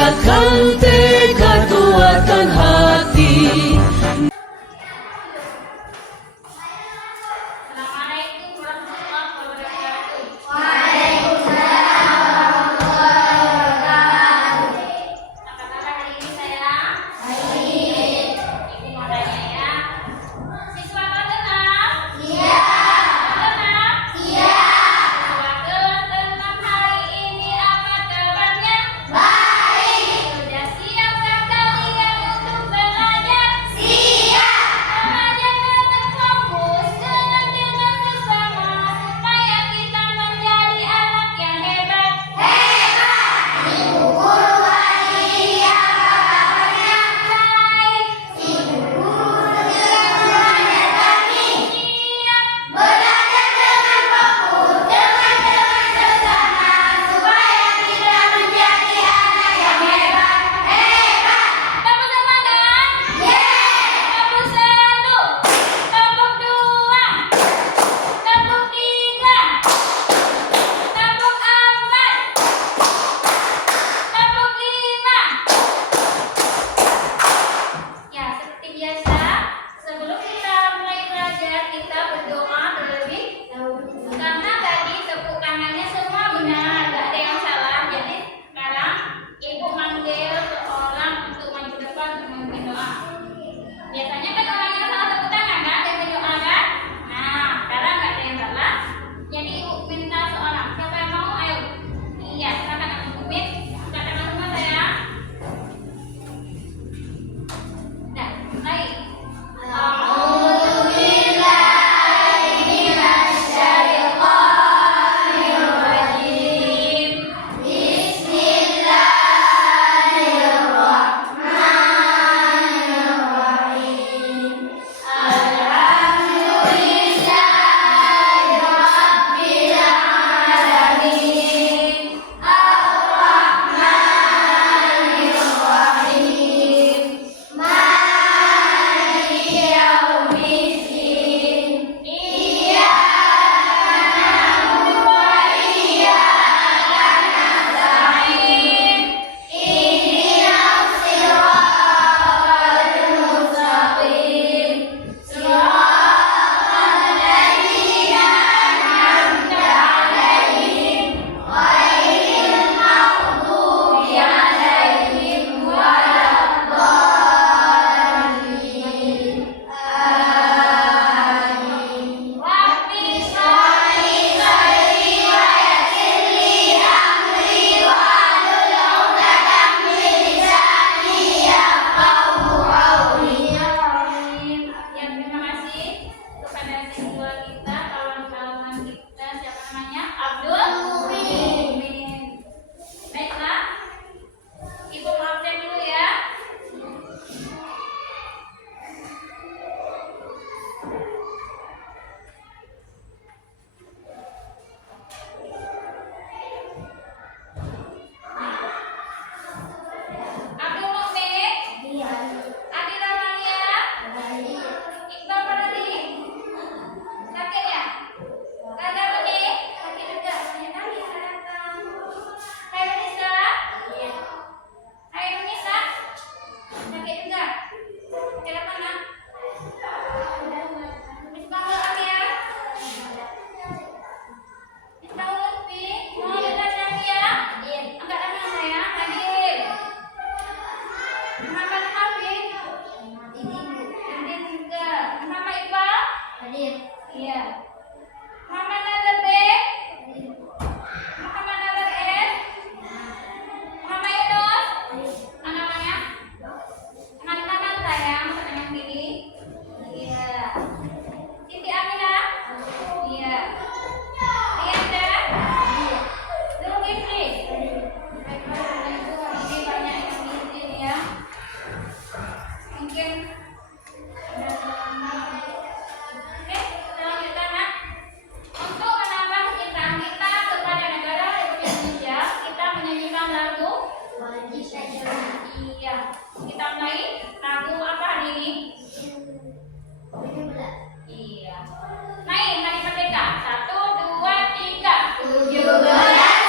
tingkatkan tekad kuatkan hati. Juga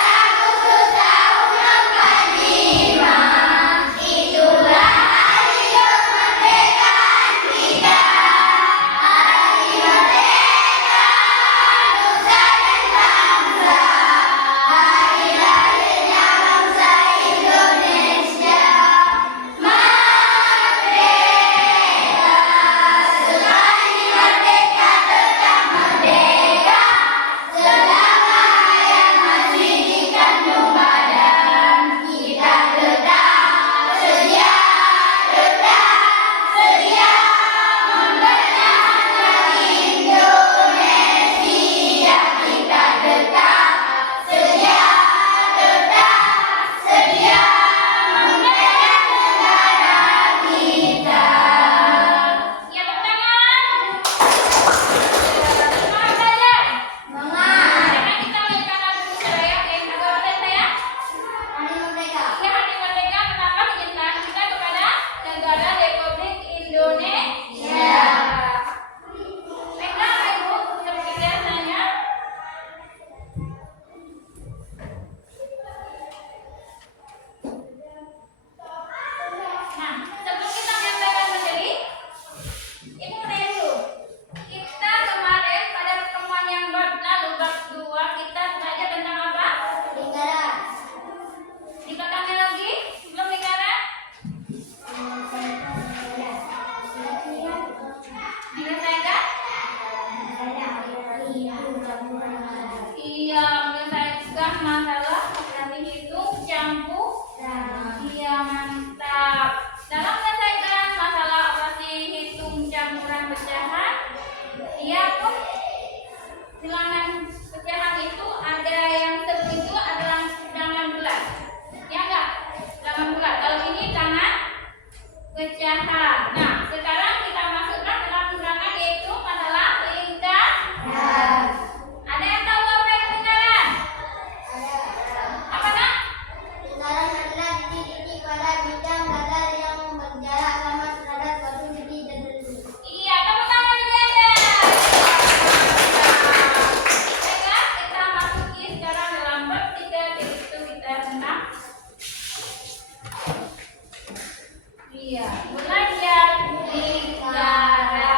Iya, belajar bicara.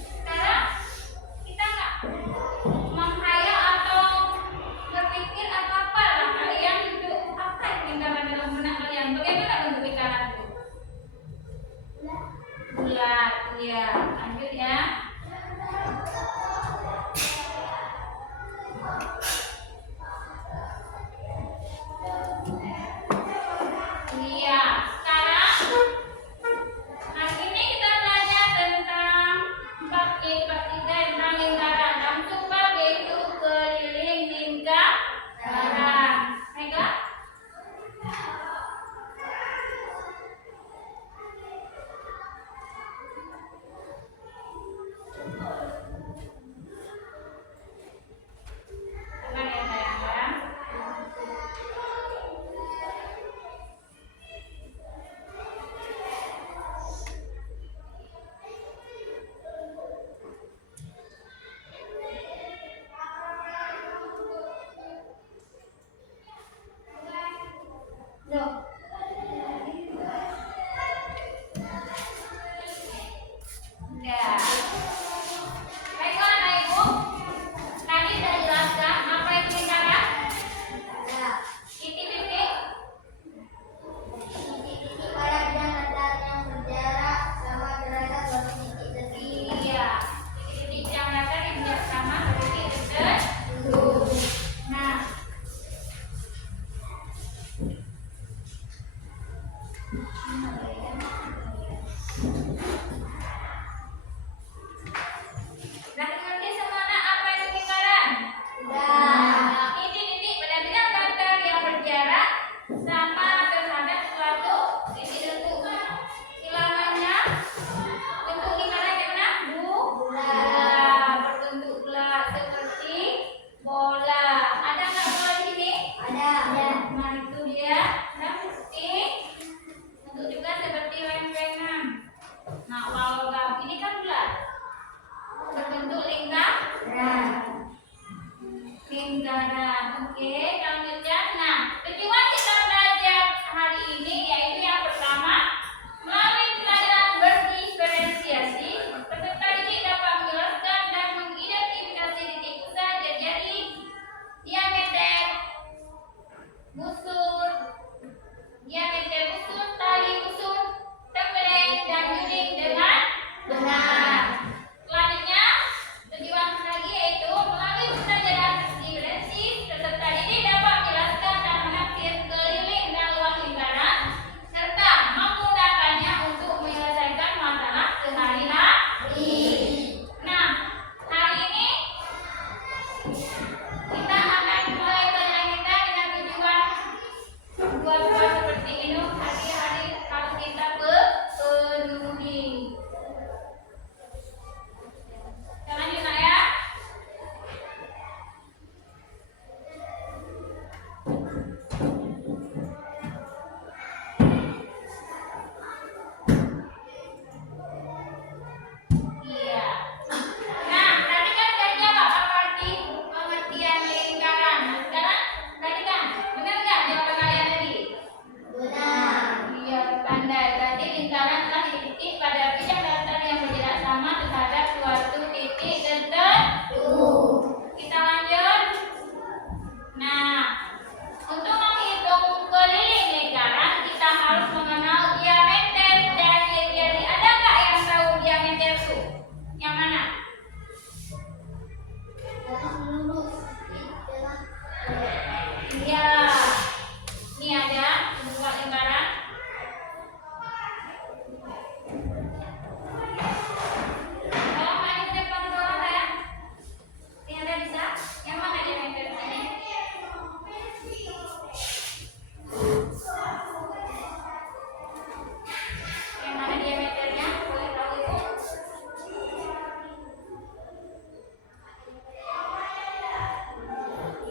Sekarang kita nggak menghayal atau berpikir atau apa lah kalian untuk apa lingkaran dalam benak kalian? Bagaimana bentuk lingkaran itu? Bulat, ya. Lanjut ya. Iya, sekarang hari ini kita belajar tentang bab 3 tentang lingkaran. Langsung bab yaitu keliling lingkaran. Mega? Tenang ya sayang ya. Udah. Baiklah Bapak Ibu, tadi sudah jelaskan apa itu lingkaran? Titik-titik. Titik-titik pada bidang datar yang berjarak sama derajat suatu titik tertentu. Iya, titik-titik yang datar yang tidak sama titik tertentu. Nah, nah ngerti semua nak apa itu lingkaran? Sudah. Titik-titik pada bidang datar yang berjarak sama terhadap suatu titik tertentu. Silakannya bentuk lingkaran yang mana? Bulat, berbentuk bulat seperti bola. Ada nggak bola di sini? Ada. Nah itu dia. Nah seperti bentuk juga seperti lempengan. Nah logam ini kan bulat, berbentuk lingkaran. Oke, selanjutnya. Nah, tujuan kita belajar hari ini yaitu yang pertama, melalui pelajaran berdiferensiasi, peserta didik dapat menjelaskan dan mengidentifikasi titik pusat jari-jari, diameter busur, tali busur, tembeleng dan juling dengan benar. Selanjutnya, tujuan lagi yaitu melalui pelajaran diferensi, peserta didik dapat menjelaskan dan menafsir keliling dan luas lingkaran serta menggunakannya untuk menyelesaikan masalah sehari-hari. Nah, hari ini kita akan mulai pelajaran kita dengan tujuan buat-buat seperti ini hari-hari harus kita penuhi. Jangan lupa ya. Iya. Nah, tadi kan udah jawab apa arti pengertian lingkaran. Nah, sekarang tadi kan benar nggak jawaban kalian tadi? Benar. Iya, pandai. Berarti lingkaran telah dititik pada bidang datar yang berjarak sama terhadap suatu titik tertentu. Kita lanjut. Nah, untuk menghitung keliling lingkaran kita harus mengenal diameter dan jari-jari. Ada nggak yang tahu diameter itu? Yang mana? Garis lurus di tengah. Iya. Ini ada membuat lingkaran. Kalau Mbak Anies depan ke bawah ya. Ini ada bisa? Yang mana diameter ini? Yang mana diameternya? Boleh tahu Ibu?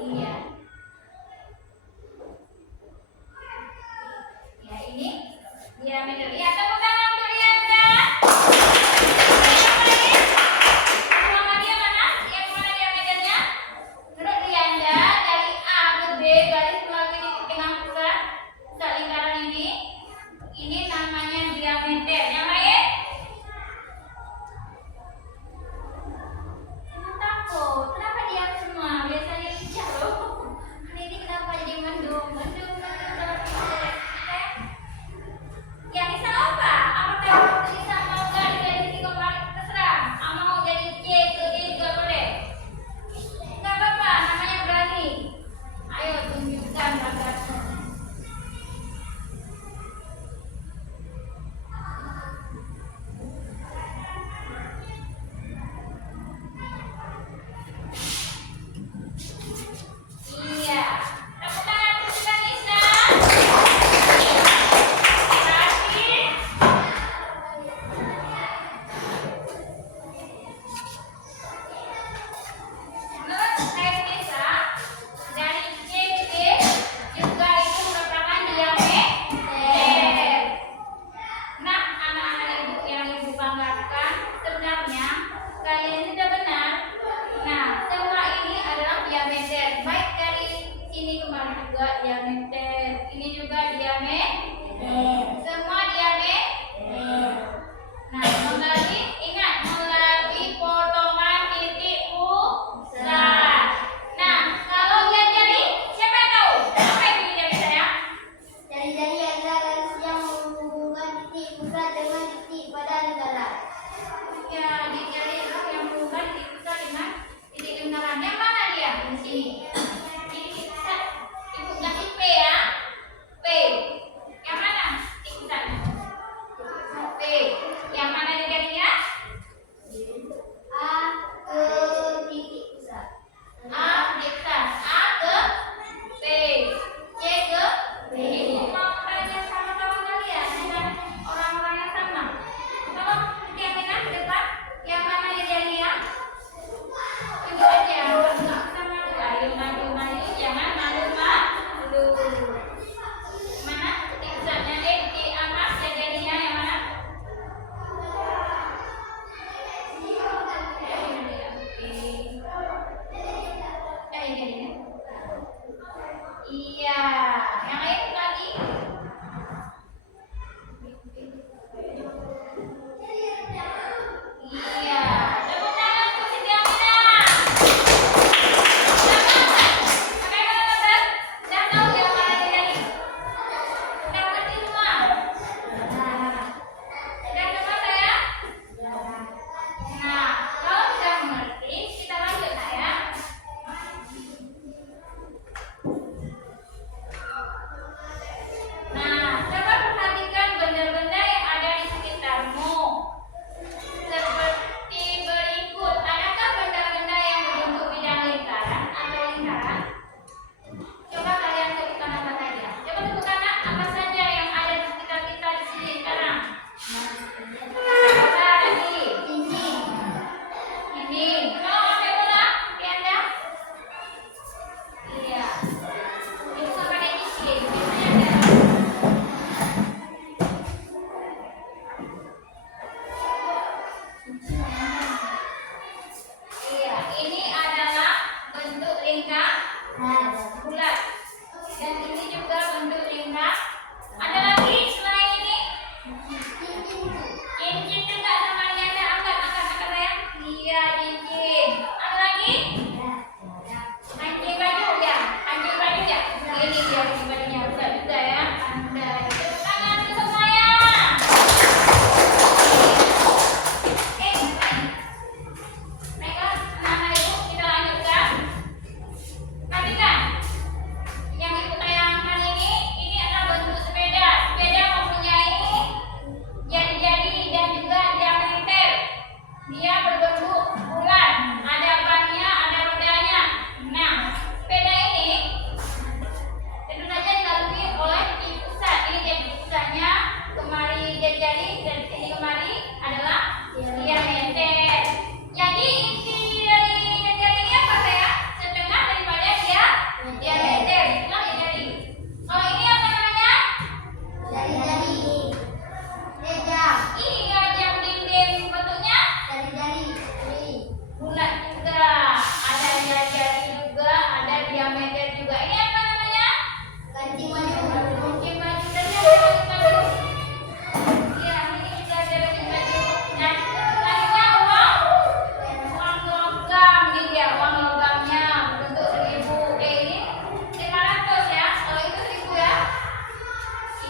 Iya. Ya ini diameter. Iya, tepuk tangan untuk Rianda. Sama dia mana? Yang mana diameternya? Menurut Rianda dari A ke B garis melalui titik tengah pusat lingkaran ini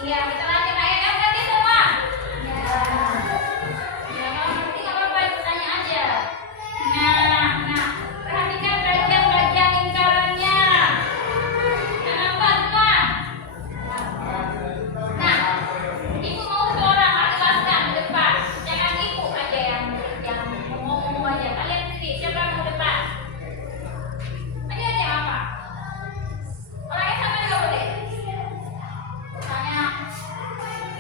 Iya, kita lanjut ayat yang berarti semua. Ya, kalau ngerti nggak apa-apa, ikut tanya aja. Nah, perhatikan bagian-bagian lingkarannya. Yang nampak semua. Nah, ibu mau seorang jelaskan di depan. Jangan ibu aja yang ngomong aja. Kalian sendiri siapa yang mau depan? Ini aja apa? Orangnya sama juga boleh. Misalnya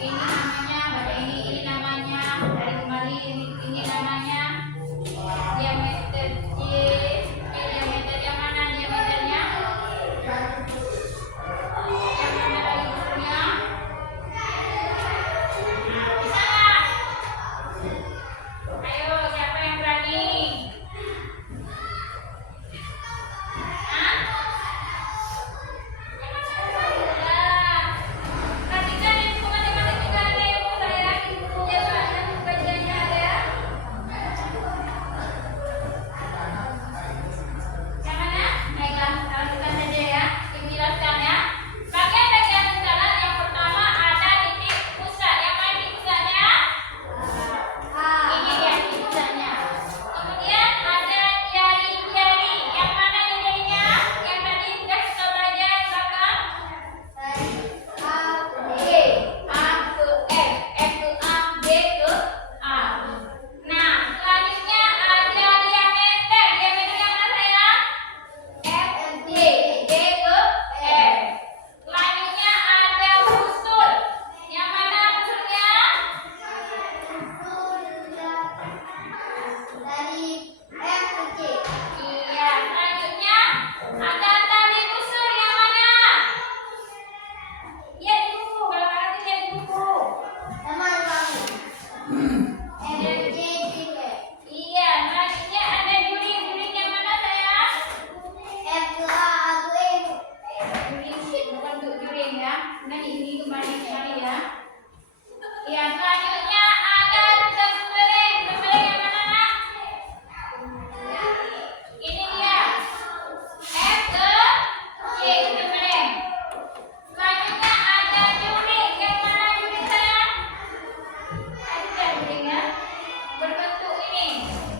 ini namanya, baca ini namanya, dari kembali ini namanya diameter C, diameter yang mana diameternya? Yang mana dari bukunya? Bisa nggak? Ayo, siapa yang berani? Hah? Perhatikan yang buku matematik juga ada ya, Bu. Saya di bukunya soalnya bagiannya ada. Yang mana? Baiklah, lakukan saja ya. Dijelaskan ya. Bagian-bagian lingkaran yang pertama ada titik pusat. Yang mana titik pusatnya? Ini dia titik pusatnya. Kemudian ada jari-jari. Yang mana jarinya? Yang tadi sudah kita belajar di belakang. D, A ke F, F ke A, D ke A. Nah, selanjutnya ada diameter. Diameter yang mana sayang? F, D, D ke F. Selanjutnya ada busur. Yang mana busurnya? Dari F ke C. Iya, selanjutnya ada tali busur. Yang mana? Lihat di buku, kalau nggak ngerti lihat di buku. Sama kamu. F C D F. Iya, selanjutnya ada juring. Yang mana sayang? F ke A ke E. Juring, bukan juring ya. Nah, ini kembali ya. Iya, selanjutnya ada tempeling. Tempeling yang mana, Nak? Ini dia. F ke C, tempeling. Selanjutnya ada juring. Yang mana juring sayang? Ada juring ya. Berbentuk ini.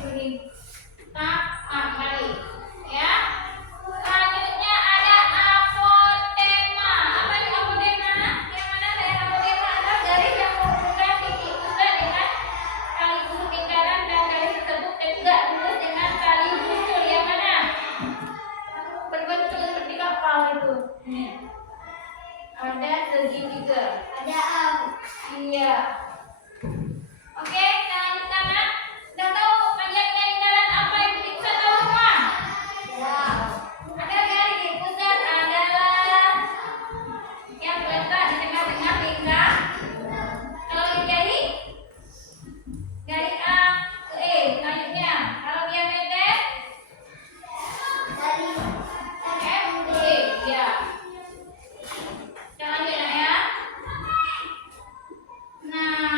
Juring. Kembali. Ya. Selanjutnya ada apotema. Apa itu apotema? Yang mana saya apotema adalah garis yang menghubungkan titik pusat dengan kali busur lingkaran dan garis tersebut tegak lurus dengan kali busur. Yang mana? Berbentuk seperti kapal itu. Nih. Ada segitiga. Ada A. Iya. Oke, kita lanjutkan ya. Sudah tahu bagian-bagian lingkaran apa yang titik pusat tahu semua? Ya. Ada garis di pusat adalah yang terletak di tengah-tengah lingkar. Kalau yang garis A ke E. Selanjutnya, kalau diameter Dari F D. Ya. Kita lanjut ya. Nah,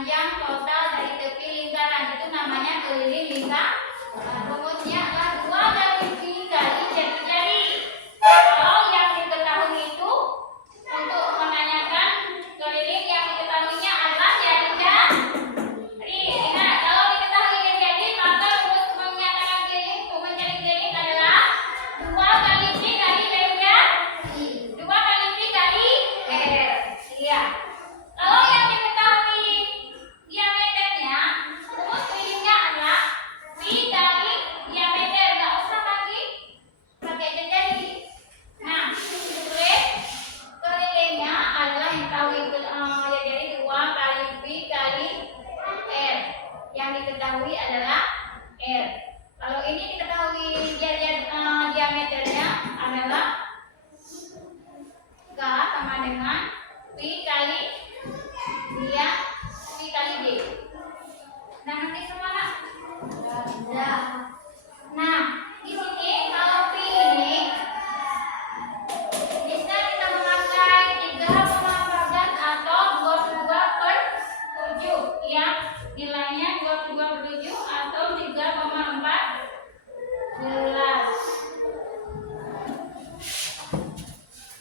panjang total dari tepi lingkaran itu namanya keliling lingkaran. Rumusnya adalah 2 kali pi kali jari-jari. Kalau yang diketahui itu untuk menanyakan keliling yang diketahuinya adalah jari-jari. Ingat, kalau diketahui jari-jari maka rumus menyatakan keliling untuk mencari keliling adalah 2 kali pi kali jari-jari. 2 kali pi kali r. Iya. Kalau yang diketahui diameternya, rumus kelilingnya adalah pi kali diameter. Nggak usah pakai jari. Nah, tulis kelilingnya adalah yang tahu itu jadi 2 kali pi kali r. Yang diketahui adalah r. Kalau ini diketahui diameternya adalah k sama dengan pi kali d. Nah, nanti semua sudah. Nah, di sini kalau pi ini bisa kita memakai 3,14 atau 22/7 yang nilainya 22/7 atau 3,14.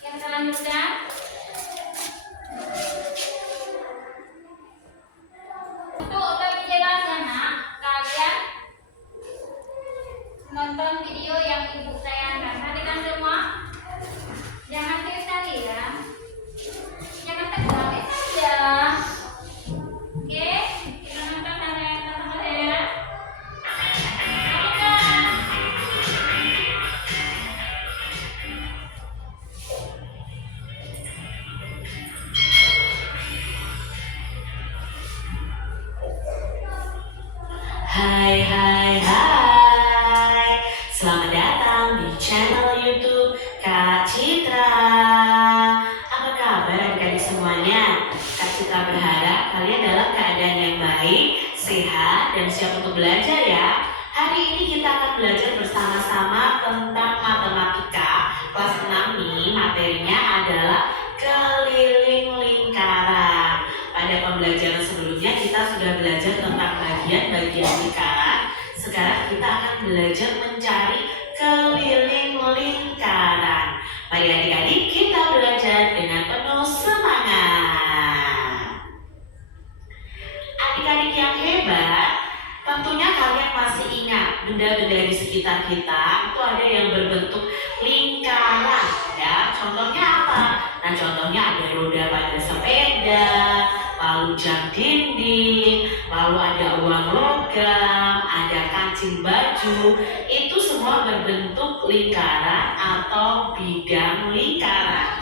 Yang selanjutnya untuk lebih jelasnya, nak, kalian nonton video yang ibu tayangkan. Perhatikan semua, jangan sekali ya, jangan tegang saja. Oke, kita nonton sama saya. Perhatikan. Hai, selamat datang di channel YouTube Kak Citra. Apa kabar adik-adik semuanya? Kak Citra berharap kalian dalam keadaan yang baik, sehat, dan siap untuk belajar ya. Hari ini kita akan belajar bersama-sama tentang matematika kelas 6 nih. Materinya adalah keliling lingkaran. Pada pembelajaran sebelumnya kita sudah belajar tentang bagian-bagian lingkaran. Sekarang kita akan belajar mencari keliling lingkaran. Mari adik-adik kita belajar dengan penuh semangat. Adik-adik yang hebat, tentunya kalian masih ingat benda-benda di sekitar kita itu ada yang berbentuk lingkaran ya. Contohnya apa? Nah, contohnya ada roda pada sepeda, lalu jam dinding, lalu ada uang logam, ada kancing baju. Itu semua berbentuk lingkaran atau bidang lingkaran.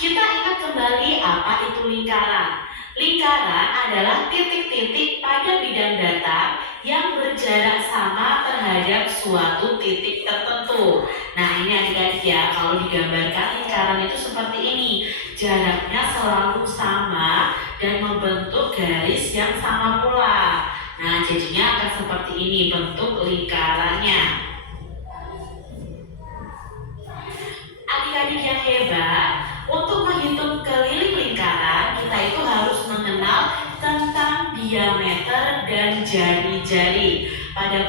Kita ingat kembali apa itu lingkaran. Lingkaran adalah titik-titik pada bidang datar yang berjarak sama terhadap suatu titik tertentu. Nah, ini adik-adik ya, kalau digambarkan lingkaran itu seperti ini. Jaraknya selalu sama dan membentuk garis yang sama pula. Nah, jadinya akan seperti ini bentuk lingkarannya. Adik-adik yang hebat, untuk menghitung keliling lingkaran, kita itu harus mengenal tentang diameter dan jari-jari. Pada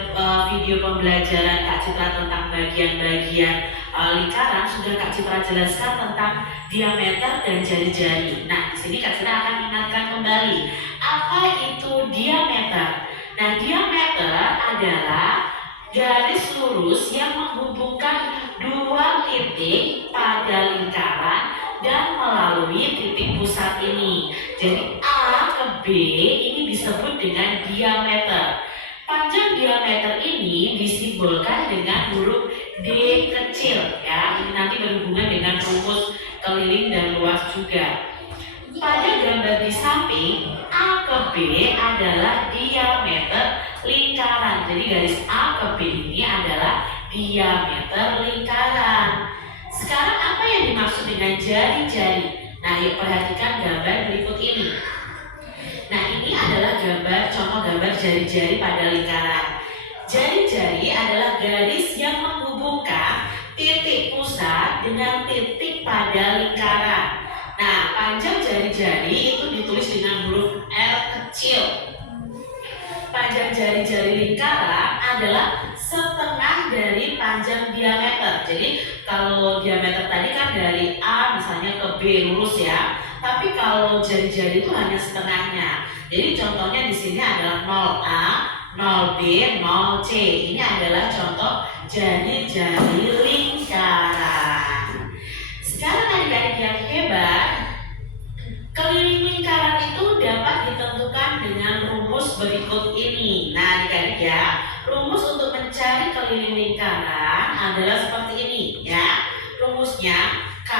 video pembelajaran Kak Citra tentang bagian-bagian lingkaran sudah Kak Citra jelaskan tentang diameter dan jari-jari. Nah, di sini Kak Citra akan ingatkan kembali apa itu diameter. Nah, diameter adalah garis lurus yang menghubungkan dua titik pada lingkaran dan melalui titik pusat ini. Jadi A ke B ini disebut dengan diameter. Panjang diameter ini disimbolkan dengan huruf D kecil ya. Ini nanti berhubungan dengan rumus keliling dan luas juga. Pada gambar di samping, A ke B adalah diameter lingkaran. Jadi garis A ke B ini adalah diameter lingkaran. Sekarang apa yang dimaksud dengan jari-jari? Nah, yuk perhatikan gambar berikut ini. Nah, ini adalah contoh gambar jari-jari pada lingkaran. Jari-jari adalah garis yang menghubungkan titik pusat dengan titik pada lingkaran. Nah, panjang jari-jari itu ditulis dengan huruf R kecil. Panjang jari-jari lingkaran adalah setengah dari panjang diameter. Jadi kalau diameter tadi kan dari A misalnya ke B lurus ya. Tapi kalau jari-jari itu hanya setengahnya. Jadi contohnya di sini adalah 0A, 0B, 0C. Ini adalah contoh jari-jari lingkaran. Sekarang adik-adik yang hebat, keliling lingkaran itu dapat ditentukan dengan rumus berikut ini. Nah, adik-adik ya, rumus untuk mencari keliling lingkaran adalah seperti ini ya. Rumusnya K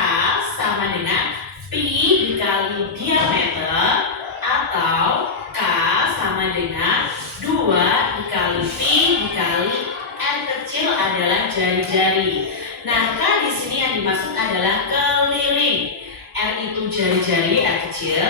sama dengan Pi dikali diameter atau K sama dengan 2 dikali Pi dikali R kecil adalah jari-jari. Nah, K di sini yang dimaksud adalah keliling. R itu jari-jari R kecil,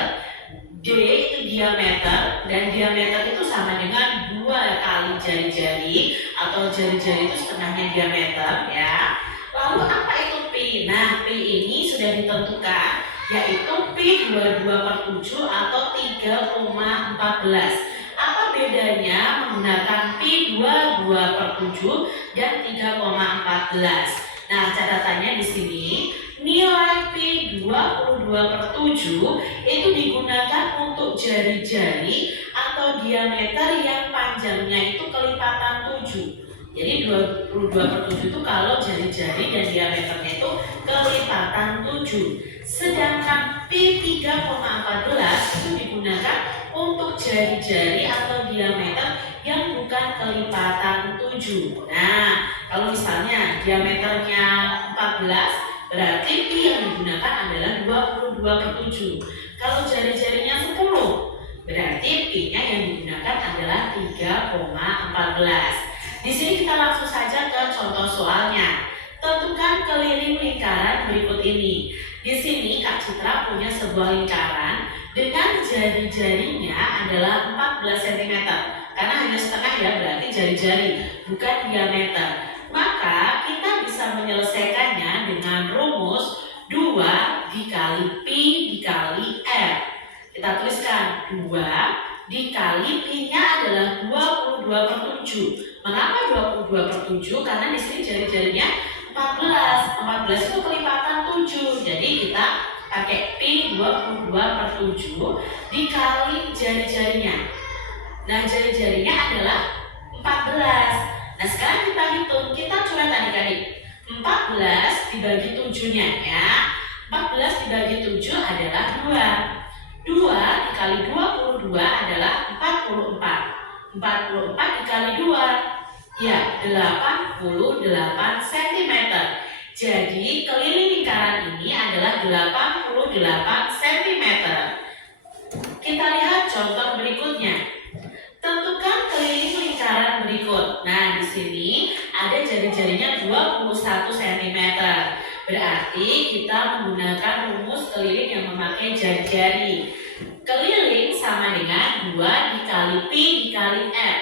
D itu diameter, dan diameter itu sama dengan 2 kali jari-jari atau jari-jari itu setengahnya diameter ya. Lalu apa itu Pi? Nah, Pi ini sudah ditentukan, yaitu Pi 22/7 atau 3,14. Apa bedanya menggunakan Pi 22/7 dan 3,14? Nah, catatannya di sini nilai Pi 22/7 itu digunakan untuk jari-jari atau diameter yang panjangnya itu kelipatan 7. Jadi 22/7 itu kalau jari-jari dan diameternya itu kelipatan 7. Sedangkan Pi 3,14 itu digunakan untuk jari-jari atau diameter yang bukan kelipatan 7. Nah, kalau misalnya diameternya 14, berarti Pi yang digunakan adalah 22/7. Kalau jari-jarinya 10, berarti Pi-nya yang digunakan adalah 3,14. Di sini kita langsung saja ke contoh soalnya. Tentukan keliling lingkaran berikut ini. Di sini Kak Citra punya sebuah lingkaran dengan jari-jarinya adalah 14 cm. Karena hanya setengah ya, berarti jari-jari, bukan diameter. Maka kita bisa menyelesaikannya dengan rumus 2 dikali Pi dikali R. Kita tuliskan 2 dikali Pi-nya adalah 22/7. Mengapa 22/7? Karena di sini jari-jarinya 14. 14 itu kelipatan 7. Jadi kita pakai Pi 22/7 dikali jari-jarinya. Nah, jari-jarinya adalah 14. Nah, sekarang kita hitung, kita coret adik-adik. 14 dibagi 7-nya ya. 14 dibagi 7 adalah 2. 2 dikali 22 adalah 44. 44 dikali 2, ya 88 cm. Jadi keliling lingkaran ini adalah 88 cm. Kita lihat contoh berikutnya. Tentukan keliling lingkaran berikut. Nah, di sini ada jari-jarinya 21 cm. Berarti kita menggunakan rumus keliling yang memakai jari-jari. Keliling sama dengan 2 dikali Pi dikali R.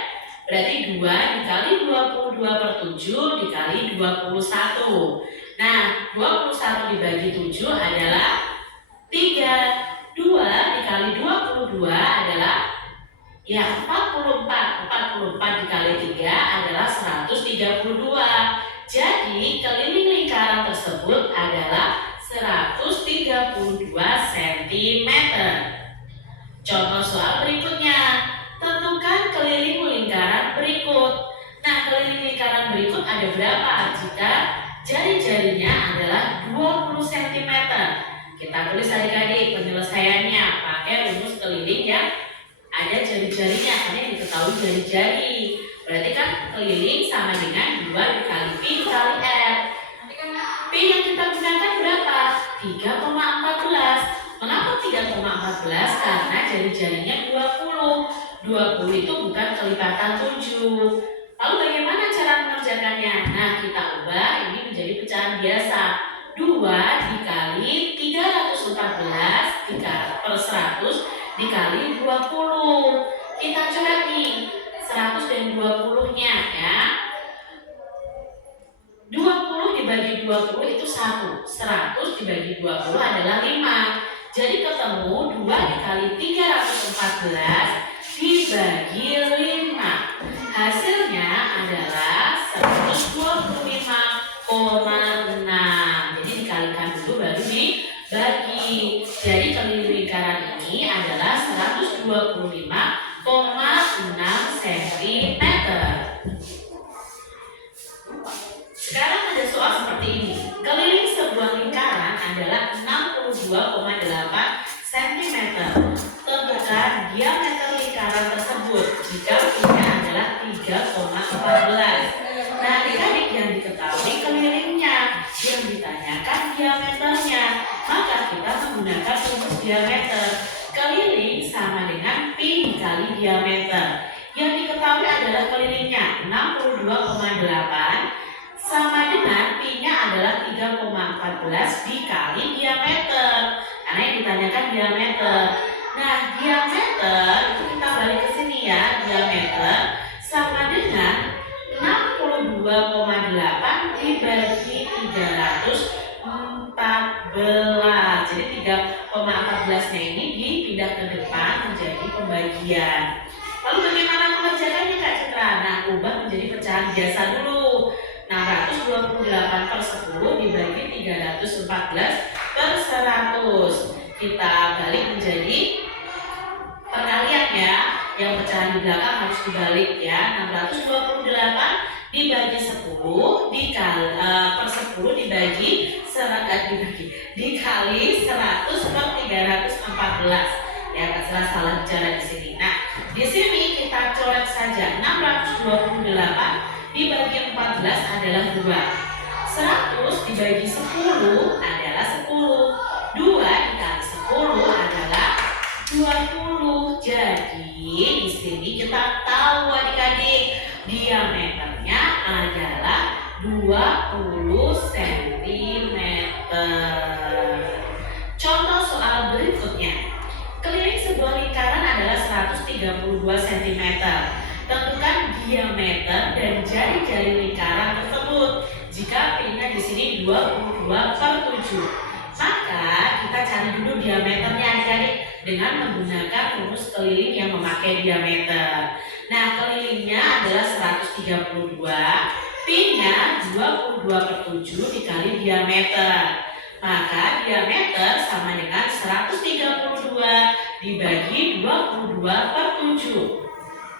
Berarti 2 dikali 22/7 dikali 21. Nah, 21 dibagi 7 adalah 3. 2 dikali 22 adalah ya 44. 44 dikali 3 adalah 132. Jadi keliling lingkaran tersebut adalah 132 cm. Contoh soal berikutnya. Tentukan keliling lingkaran berikut. Nah, keliling lingkaran berikut ada berapa jika jari-jarinya adalah 20 cm? Kita tulis adik-adik penyelesaiannya pakai rumus keliling yang ada jari-jarinya, karena yang diketahui jari-jari. Berarti kan keliling sama dengan 2 dikali Pi dikali R. Pi yang kita gunakan berapa? 3,14. Mengapa 3,14? Karena jari-jarinya 20. 20 itu bukan kelipatan 7. Lalu bagaimana cara mengerjakannya? Nah, kita ubah ini menjadi pecahan biasa. 2 dikali 314 per 100 dikali 20. Kita coret nih 100 dan 20-nya ya. 20 dibagi 20 itu 1. 100 dibagi 20 adalah 5. Jadi ketemu 2 dikali 314 dibagi 5. Hasilnya adalah 125,6. Jadi dikalikan dulu baru dibagi. Jadi keliling lingkaran ini adalah 125,6 cm. Sekarang ada soal seperti ini. Keliling sebuah lingkaran adalah 62,8 cm. Tentukan diameter lingkaran tersebut jika pi-nya adalah 3,14. Nah, adik-adik yang diketahui kelilingnya, yang ditanyakan diameternya, maka kita menggunakan rumus diameter. Keliling sama dengan pi dikali diameter. Yang diketahui adalah kelilingnya 62,8 sama dengan pi-nya adalah 3,14 dikali diameter. Karena yang ditanyakan diameter. Nah, diameter itu kita balik ke sini ya. Diameter sama dengan 62,8 dibagi 314. Jadi 3,14-nya ini dipindah ke depan menjadi pembagian. Lalu bagaimana mengerjakannya Kak Citra? Nah, ubah menjadi pecahan biasa dulu. 628/10 dibagi 314/100. Kita balik menjadi perkalian ya. Yang pecahan di belakang harus dibalik ya. 628 dibagi 10 per 10 dibagi dikali 100/314. Ya, Kak salah bicara di sini. Nah, di sini kita coret saja. 628 dibagi 14 adalah 2. 100 dibagi 10 adalah 10. 2 dikali 10 adalah 20. Jadi di sini kita tahu adik-adik diameternya adalah 20 cm. Contoh soal berikutnya. Keliling sebuah lingkaran adalah 132 cm. Tentukan diameter dan jari-jari lingkaran tersebut. Jika pi-nya di sini 22/7, maka kita cari dulu diameternya adik-adik dengan menggunakan rumus keliling yang memakai diameter. Nah, kelilingnya adalah 132, pi-nya 22/7 dikali diameter. Maka diameter sama dengan 132 dibagi 22/7.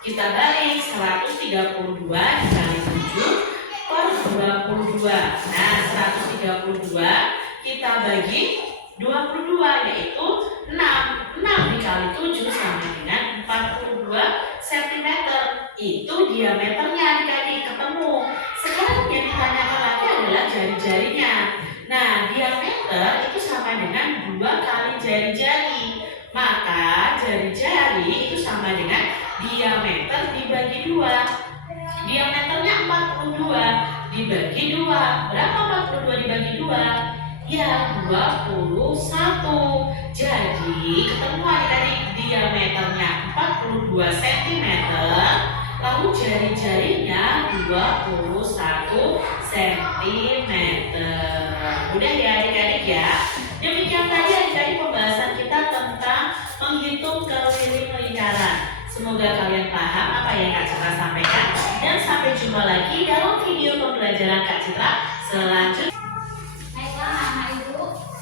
Kita balik 132 dikali 7/22. Nah, 132 kita bagi 22 yaitu 6. 6 dikali 7 sama dengan 42 cm. Itu diameternya adik-adik ketemu. Sekarang yang ditanyakan lagi adalah jari-jarinya. Nah, diameter itu sama dengan 2 kali jari-jari. Maka jari-jari itu sama dengan diameter dibagi 2. Diameternya 42 dibagi 2. Berapa 42 dibagi 2? Ya, 21. Jadi ketemu adik-adik diameternya 42 cm. Lalu jari-jarinya 21 cm. Mudah ya adik-adik ya. Demikian tadi adik-adik pembahasan kita tentang menghitung keliling lingkaran. Semoga kalian paham apa yang Kak Citra sampaikan. Dan sampai jumpa lagi dalam video pembelajaran Kak Citra selanjutnya. Baiklah Mama Ibu,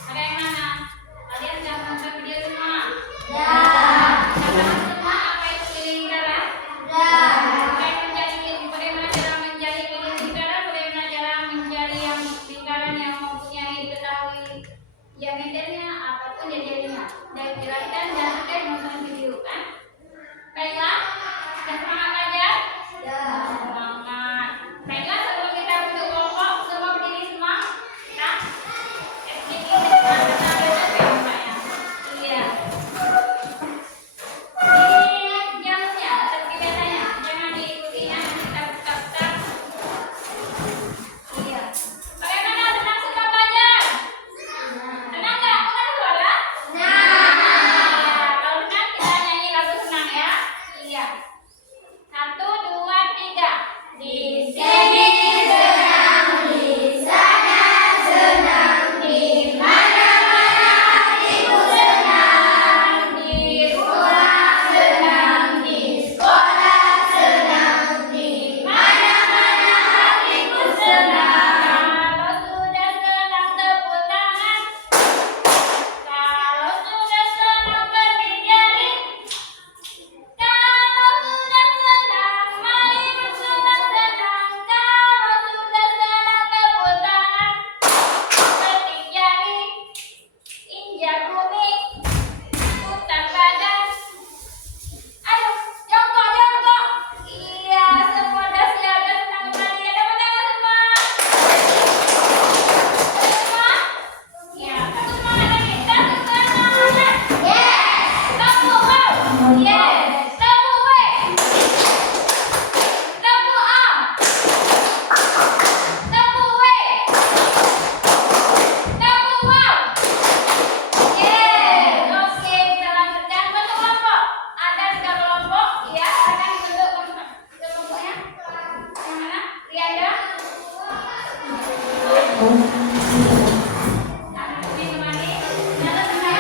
ada yang mana? Kalian sudah menonton video semua? Ya. Sudah paham semua apa itu keliling lingkaran? Ya. Bagaimana cara mencari keliling lingkaran? Bagaimana cara mencari yang lingkaran yang mempunyai diketahui diameternya apapun jari-jarinya? Dan jelaskan dan sudah nonton video kan? Baiklah, sudah semangat belajar? Ya. Semangat. Baiklah, sebelum kita bentuk kelompok, semua berdiri semua. Yes. Tepuk W. Tepuk A. Tepuk W. Tepuk wow. Yes. Oke, kita lanjutkan bentuk kelompok. Ada 3 kelompok. Ya, akan bentuk kelompoknya. Yang mana? Rianda? Ini kembali. Nyata saya.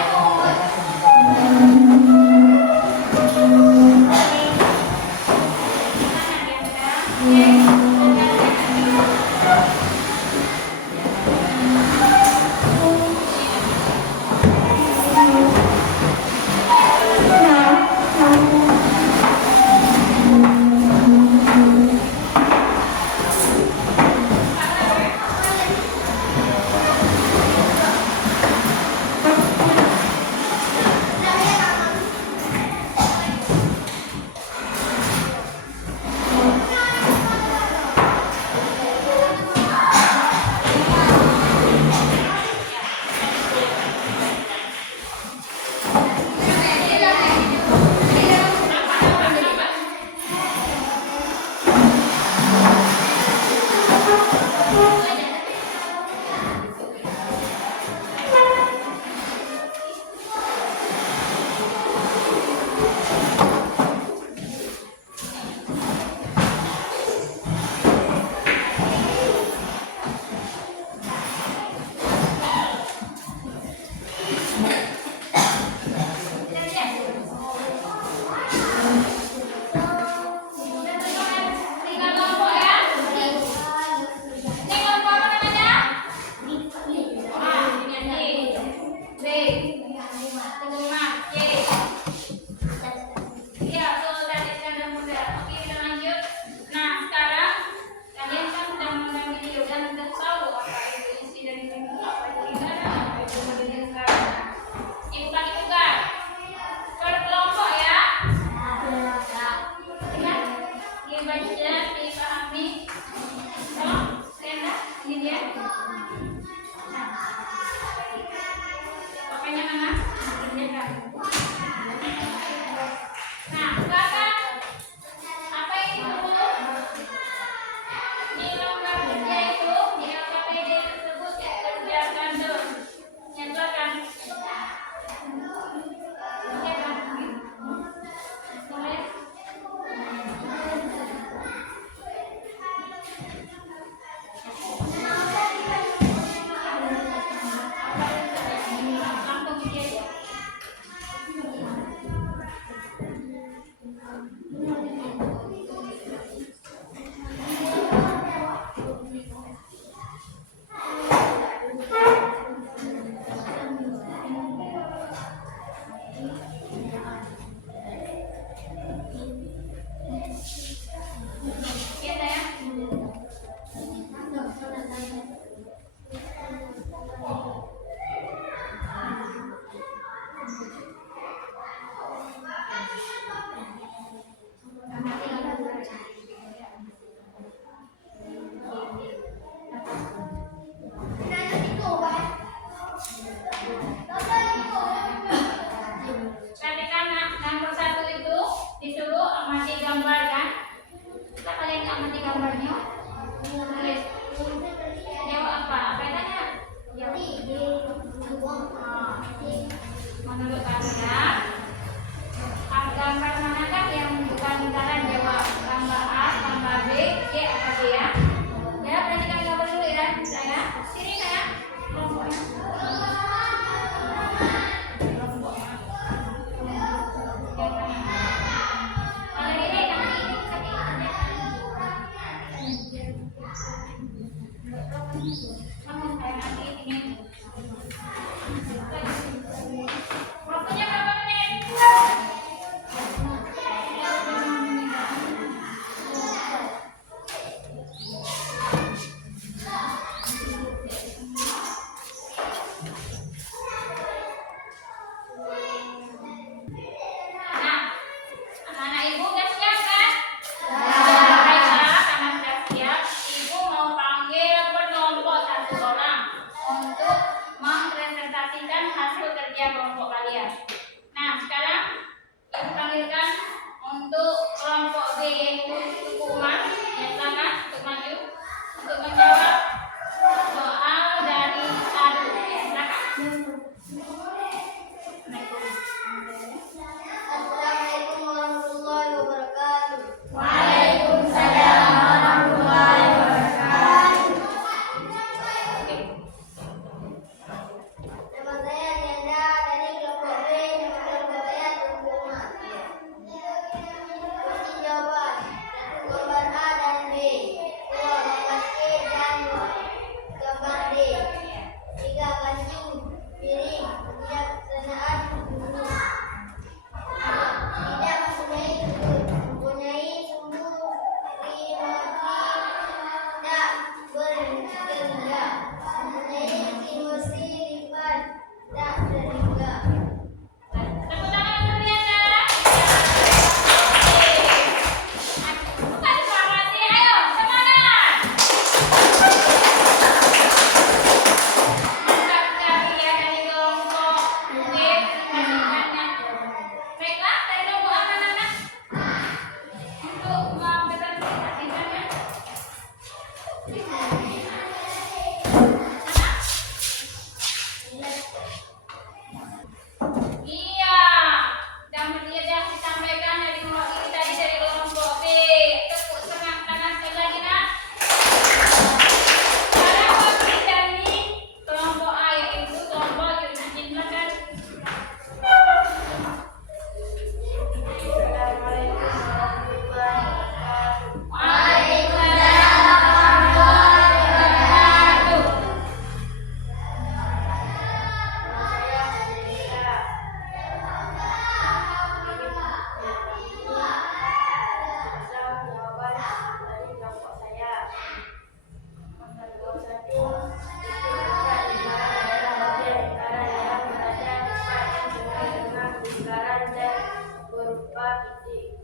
titik.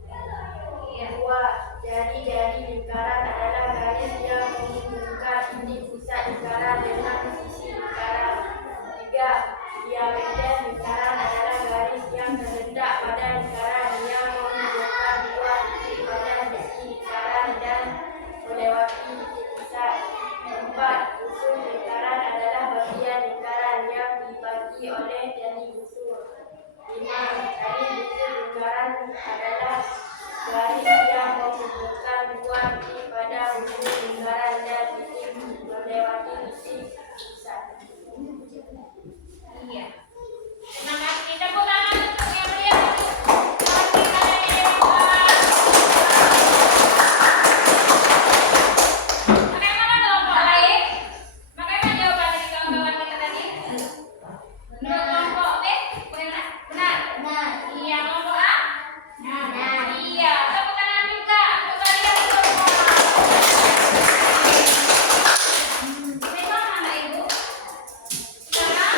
Iya. 2. Jari-jari lingkaran adalah garis yang menghubungkan titik pusat lingkaran dengan sisi lingkaran. 3. Diameter lingkaran adalah garis yang terletak pada lingkaran yang menghubungkan dua titik pada sisi lingkaran dan melewati titik pusat. 4. Busur lingkaran adalah bagian lingkaran yang dibagi oleh jari busur. 5. Jari busur lingkaran adalah garis yang menghubungkan dua titik pada busur lingkaran dan titik melewati titik pusat. Iya. Terima kasih. Tepuk tangan untuk yang meriah. Kasih pada yang hebat. Bagaimana kelompok lain? Bagaimana jawaban dari kawan-kawan kita tadi? Menurut kelompok B, benar? Benar. Iya, kelompok A? Benar. Iya, tepuk tangan juga untuk kalian semua. Baiklah anak ibu. Sekarang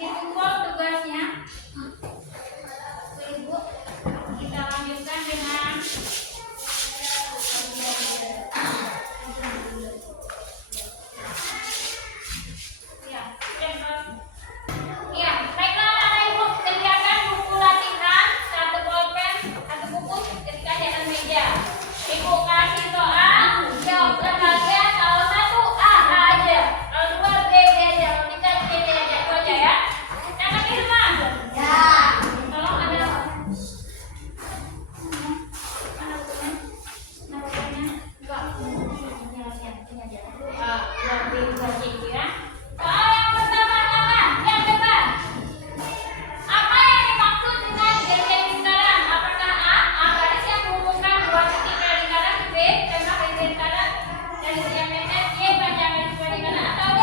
dikumpul tugasnya. Ibu, kita lanjutkan dengan ya, ya, baiklah anak ibu, sediakan buku latihan, satu pulpen, satu buku ketika di atas meja. Ibu kasih soal, jawablah kalian kalau satu A aja, kalau dua B aja, kalau tiga C aja, itu aja ya. Yang kaki semua. Tolong ada mana bukunya? Mana bukunya? Enggak. Ini aja. Dua B, dua C itu ya. Soal yang pertama-tama, yang bebas. Apa yang dimaksud dengan garis lingkaran? Apakah A garis yang menghubungkan dua titik pada lingkaran, B tema garis lingkaran dari diameter, C panjang garis pada lingkaran, atau D?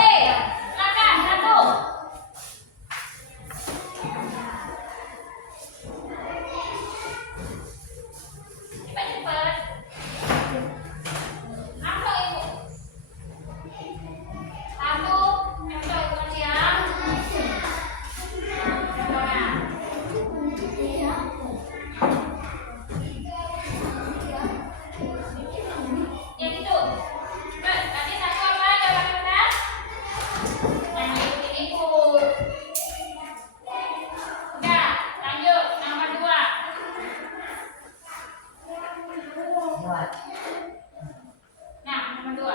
Silakan satu. Cepat-cepat. Apa ibu? Satu, coba ibu kasih ya. Contohnya. Yang itu. Cepat, tadi satu apa jawaban benar? Yang ini ibu. Udah, lanjut nomor 2. Nah, nomor 2.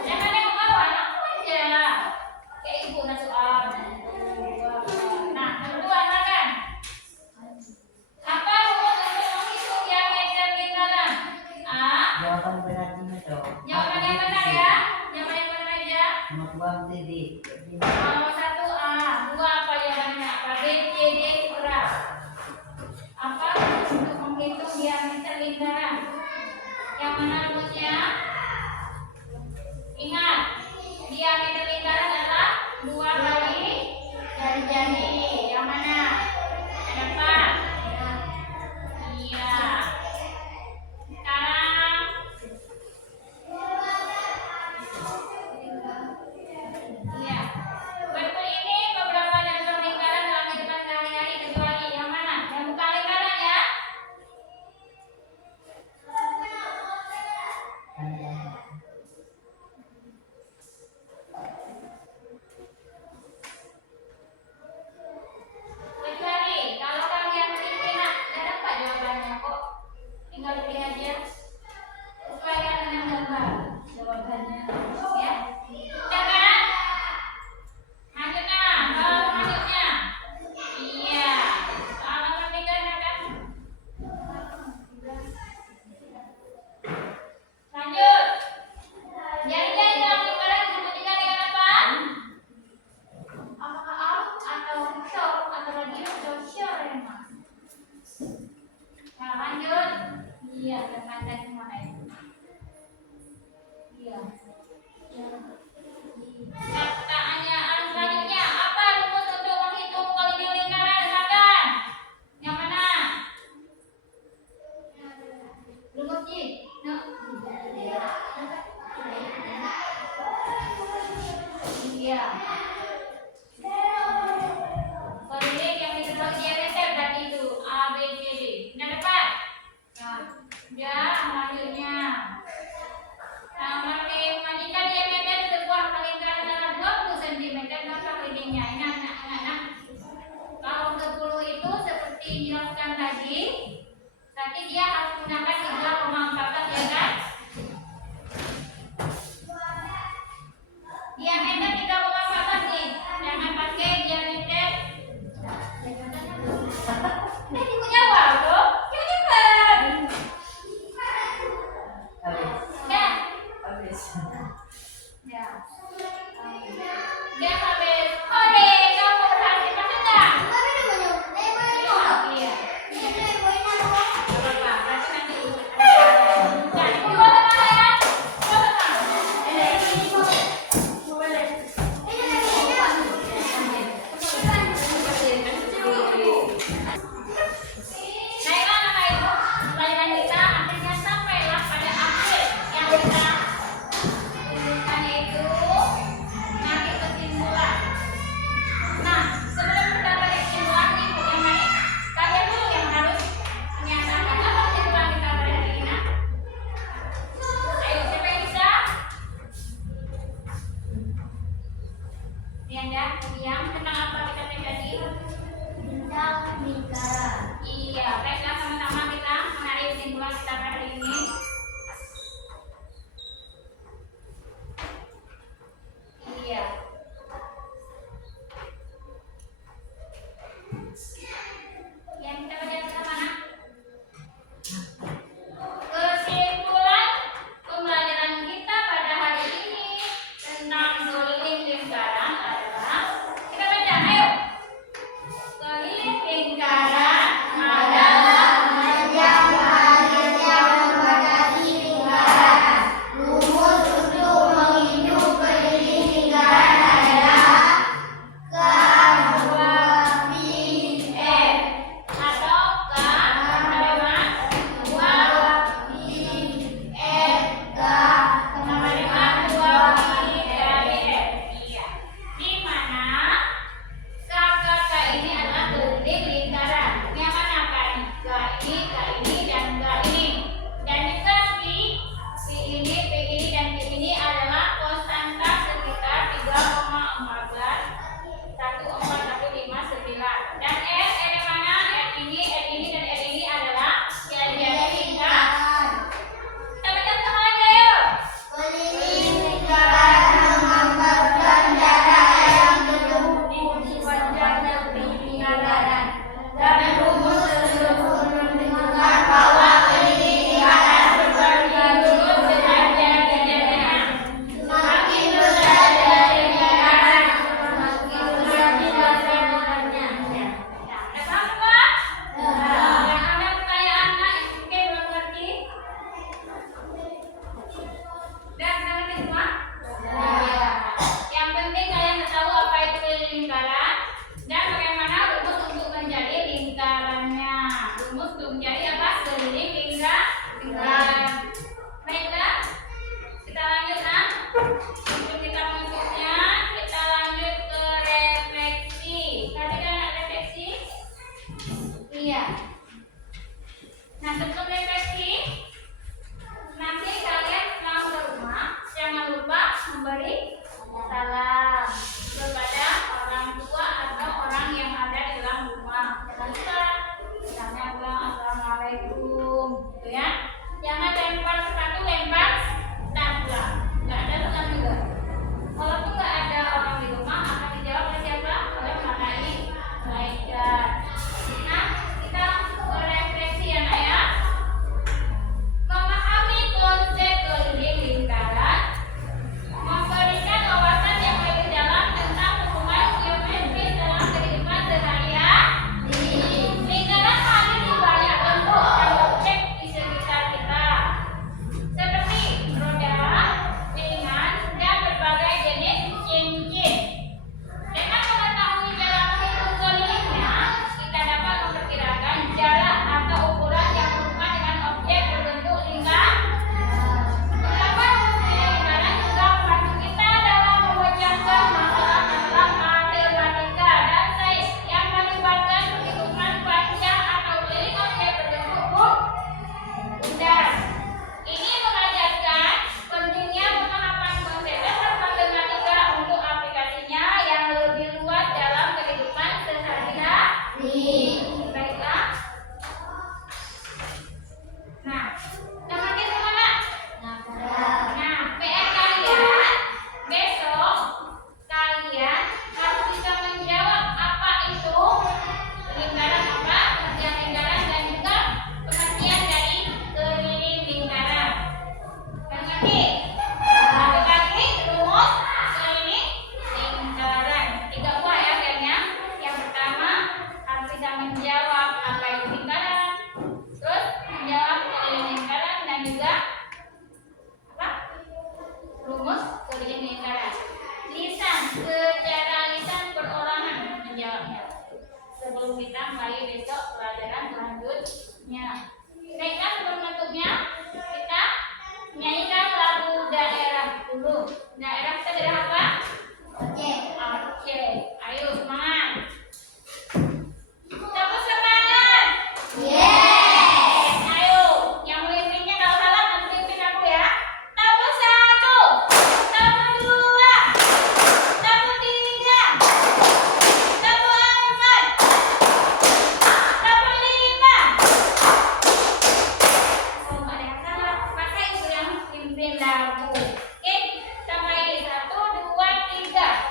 Jangan yang ke bawah, langsung aja. Kayak ibu nah soal. Nah, nomor 2 silakan. Apa rumus untuk menghitung diameter lingkaran? A. Jawaban berarti itu. Jawaban yang benar ya. Jawaban yang benar aja. Membuang TV. Nomor 1 A. 2 apa jawabannya? Apa B, C, D, terserah. Apa rumus untuk menghitung diameter lingkaran? Yang mana rumusnya? Ingat, diameter lingkaran adalah 2 kali jari-jari. Yang mana? Yang depan. Iya. Sekarang iya. Betul ini beberapa diameter lingkaran dalam kehidupan sehari-hari kecuali yang mana? Yang bukan lingkaran ya. Kecuali kalau kalian pilih nak, gak dapat jawabannya kok. Tinggal pilih aja. Sesuaikan dengan gambar jawabannya. Ya. Udah kan? Lanjutnya, kalau lanjutnya. Iya. Soal nomor 3 ya kan? Lanjut. Jari-jari dalam lingkaran disebutkan dengan apa? Apakah arc atau short atau radius atau teorema? Nah, lanjut. Iya, terpandang semua ya. Iya. Pertanyaan selanjutnya, apa rumus untuk menghitung keliling lingkaran? Silakan. Yang mana? Rumus G. No. Iya. Keliling yang Berarti dia harus menggunakan 3,14 ya kan? Diameter 3,14 nih. Jangan pakai diameter. Ini bukunya baru. Yuk cepat. Habis. Ya. Habis. Ya. Dia habis. Ode, kamu berhasil masuk nggak? Iya. Apa-apa, berarti nanti. Bukan, sebelum kita mulai besok pelajaran selanjutnya. Baiklah, sebelum menutupnya kita nyanyikan lagu daerah dulu. Daerah kita daerah apa? Oke. Oke. Ayo semangat. Tepuk semangat. Ayo, yang memimpinnya kalau salah nanti pimpin aku ya. Tepuk 1, tepuk 2, tepuk 3, tepuk 4, tepuk 5. Oh, nggak ada yang salah. Masa ibu yang pimpin lagu. Oke, sampai 1, 2, 3.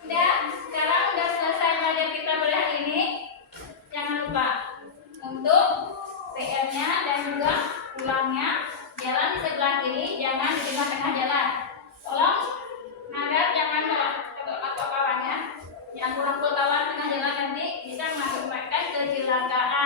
Udah, sekarang udah selesai belajar kita belah ini. Jangan lupa untuk PR-nya dan juga pulangnya jalan di sebelah kiri, jangan di tengah jalan. Tolong nadar jangan ke kawannya, jangan pulang ke kawan tengah jalan nanti bisa mengakibatkan kecelakaan.